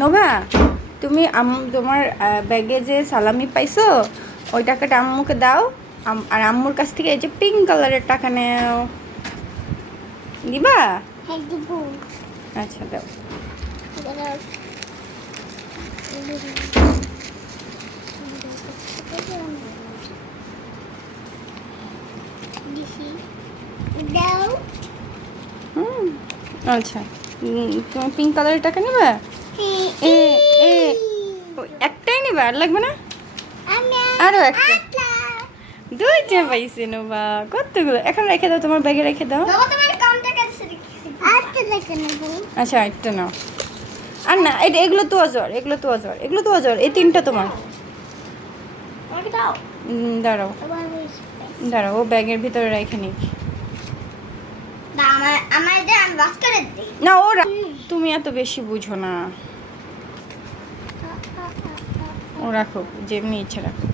Nova, তুমি তোমার ব্যাগে যে সালামি পাইছো ওই টাকাটা আম্মুকে দাও। আর আম্মুর কাছ থেকে এই যে পিঙ্ক কালারের টাকা নেও। দিবা? হ্যাঁ দিব। আচ্ছা দাও। দাও। আচ্ছা, তুমি পিঙ্ক কালারের টাকা নেবা? এ এ একটাই নেবা, আর লাগবে না? আরো একটা, দুইটা পাইছে নোভা। কতগুলো? এখন রেখে দাও, তোমার ব্যাগে রেখে দাও। আচ্ছা একটা নাও। আর না, এটা এগুলো তো অজর, এগুলো তো অজর, এগুলো তো অজর। এই তিনটা তোমার। দাঁড়াও দাঁড়াও, ও ব্যাগের ভিতরে রেখে নি। না ওরা, তুমি এত বেশি বুঝো না। ও রাখো, যেমনি ইচ্ছে রাখো।